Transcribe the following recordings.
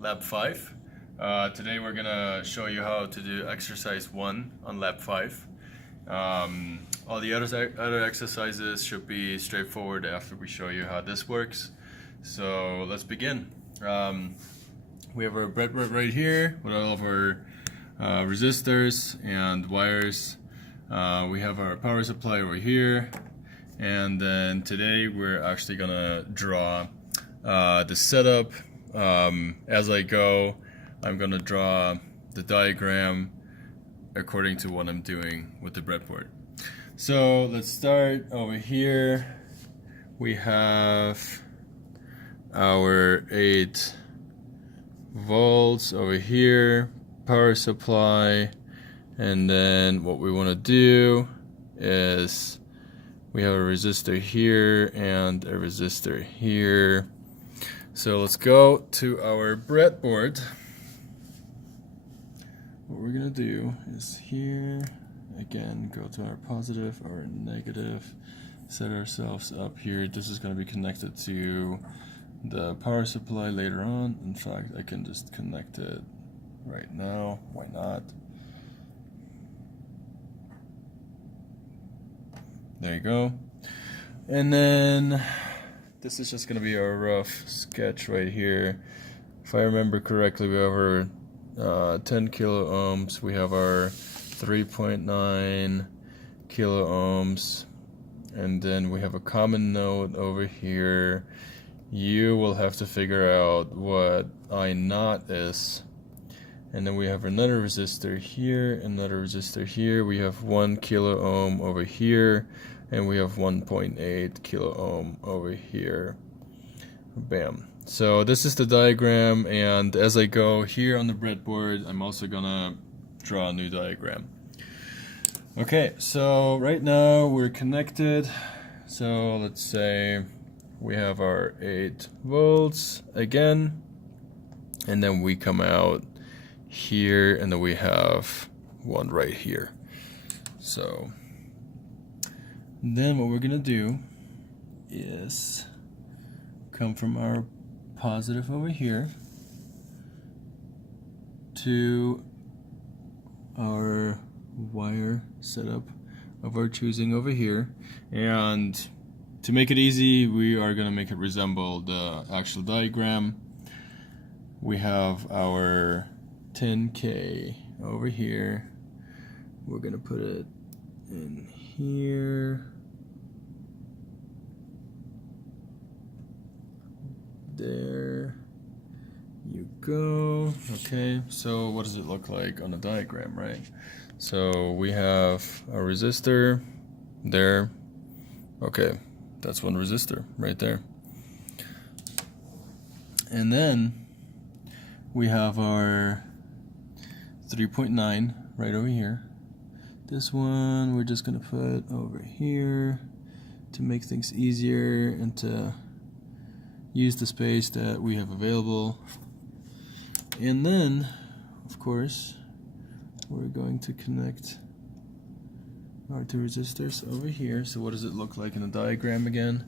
lab 5. Today we're gonna show you how to do exercise 1 on lab 5. All the other exercises should be straightforward after we show you how this works. So let's begin. We have our breadboard right here with all of our resistors and wires. We have our power supply over here, and then today we're actually gonna draw the setup. As I go, I'm gonna draw the diagram according to what I'm doing with the breadboard. So let's start over here. We have our 8 volts over here, power supply, and then what we want to do is we have a resistor here and a resistor here. So let's go to our breadboard. What we're gonna do is here again go to our positive or negative, set ourselves up here. This is going to be connected to the power supply later on. In fact, I can just connect it right now. Why not? There you go. And then this is just going to be a rough sketch right here. If I remember correctly, we have our 10 kilo ohms. We have our 3.9 kilo ohms. And then we have a common node over here. You will have to figure out what I naught is. And then we have another resistor here, another resistor here. We have 1 kilo ohm over here, and we have 1.8 kilo ohm over here. Bam. So this is the diagram, and as I go here on the breadboard, I'm also gonna draw a new diagram. Okay, so right now we're connected. So let's say we have our 8 volts again, and then we come out here, and then we have one right here. So then what we're gonna do is come from our positive over here to our wire setup of our choosing over here, and to make it easy, we are going to make it resemble the actual diagram. We have our 10K over here. We're going to put it in here. There you go. Okay, so what does it look like on the diagram, right? So we have a resistor there. Okay, that's one resistor right there. And then we have our 3.9 right over here. This one we're just gonna put over here to make things easier and to use the space that we have available. And then, of course, we're going to connect our 2 resistors over here. So what does it look like in the diagram again?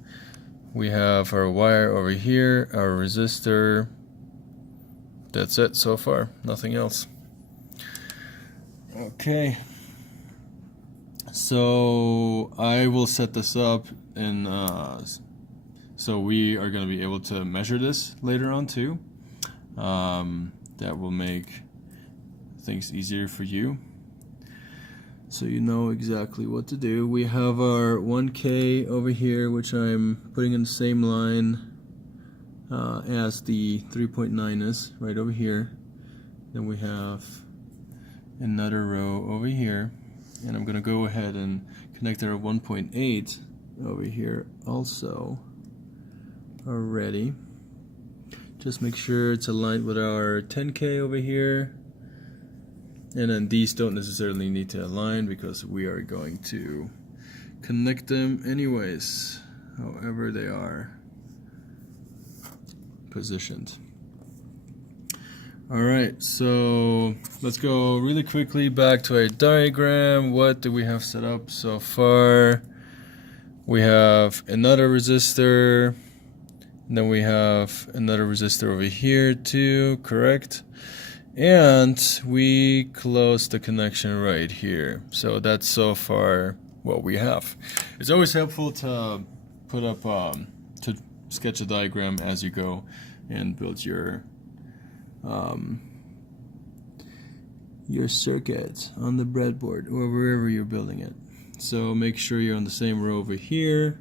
We have our wire over here, our resistor. That's it so far, nothing else. Okay. So I will set this up in so we are going to be able to measure this later on too. That will make things easier for you, so you know exactly what to do. We have our 1K over here, which I'm putting in the same line as the 3.9 is, right over here. Then we have another row over here, and I'm going to go ahead and connect our 1.8 over here also already. Just make sure it's aligned with our 10K over here. And then these don't necessarily need to align because we are going to connect them anyways, however they are positioned. Alright, so let's go really quickly back to our diagram. What do we have set up so far? We have another resistor Then we have another resistor over here too, correct? And we close the connection right here. So that's so far what we have. It's always helpful to put up, to sketch a diagram as you go and build your circuit on the breadboard or wherever you're building it. So make sure you're on the same row over here.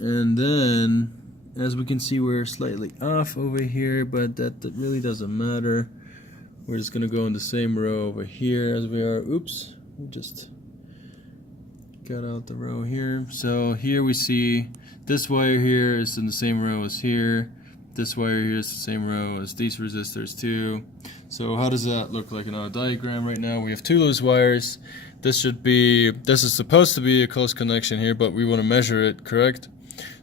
And then, as we can see, we're slightly off over here, but that really doesn't matter. We're just gonna go in the same row over here as we are. Oops, we just got out the row here. So here we see this wire here is in the same row as here. This wire here is the same row as these resistors too. So how does that look like in our diagram right now? We have two loose wires. This is supposed to be a close connection here, but we want to measure it, correct?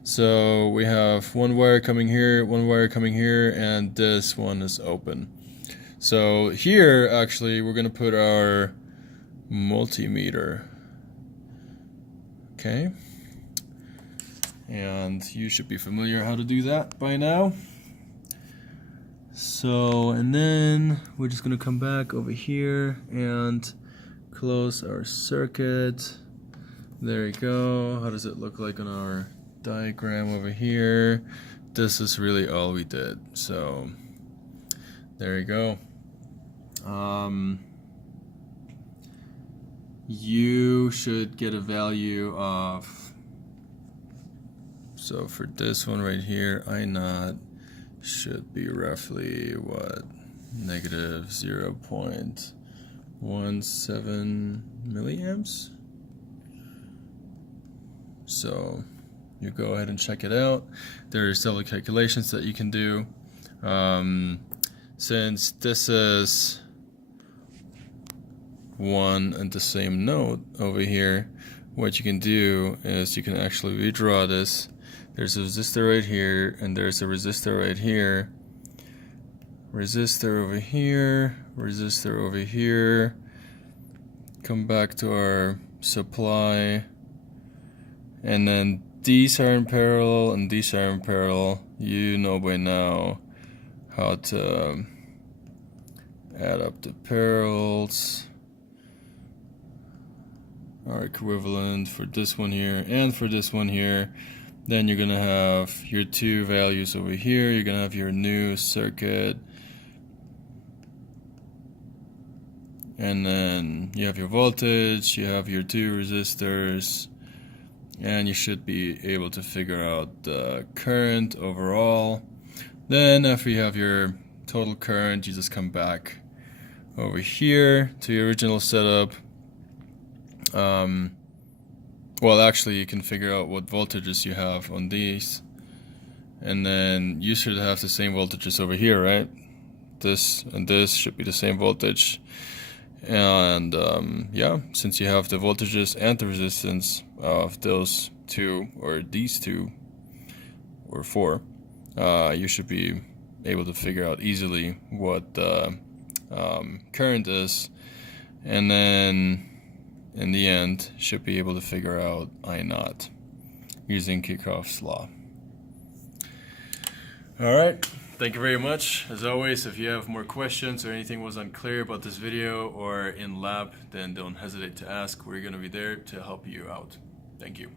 So we have one wire coming here, one wire coming here, and this one is open. So here, actually, we're going to put our multimeter. Okay. And you should be familiar how to do that by now. So, and then we're just going to come back over here and close our circuit. There you go. How does it look like on our diagram over here? This is really all we did. So there you go. You should get a value of, so for this one right here, I naught should be roughly what, negative 0.17 milliamps. So you go ahead and check it out. There are several calculations that you can do. Since this is one and the same node over here, what you can do is you can actually redraw this. There's a resistor right here, and there's a resistor right here. Resistor over here, resistor over here. Come back to our supply, and then these are in parallel and these are in parallel. You know by now how to add up the parallels. Are equivalent for this one here and for this one here. Then you're gonna have your two values over here. You're gonna have your new circuit, and then you have your voltage, you have your two resistors, and you should be able to figure out the current overall. Then after you have your total current, you just come back over here to your original setup. Well, actually, you can figure out what voltages you have on these, and then you should have the same voltages over here, right? This and this should be the same voltage, and yeah, since you have the voltages and the resistance of those two, or these two, or four, you should be able to figure out easily what the current is, and then in the end should be able to figure out I naught using Kirchhoff's law. Alright, thank you very much. As always, if you have more questions or anything was unclear about this video or in lab, then don't hesitate to ask. We're going to be there to help you out. Thank you.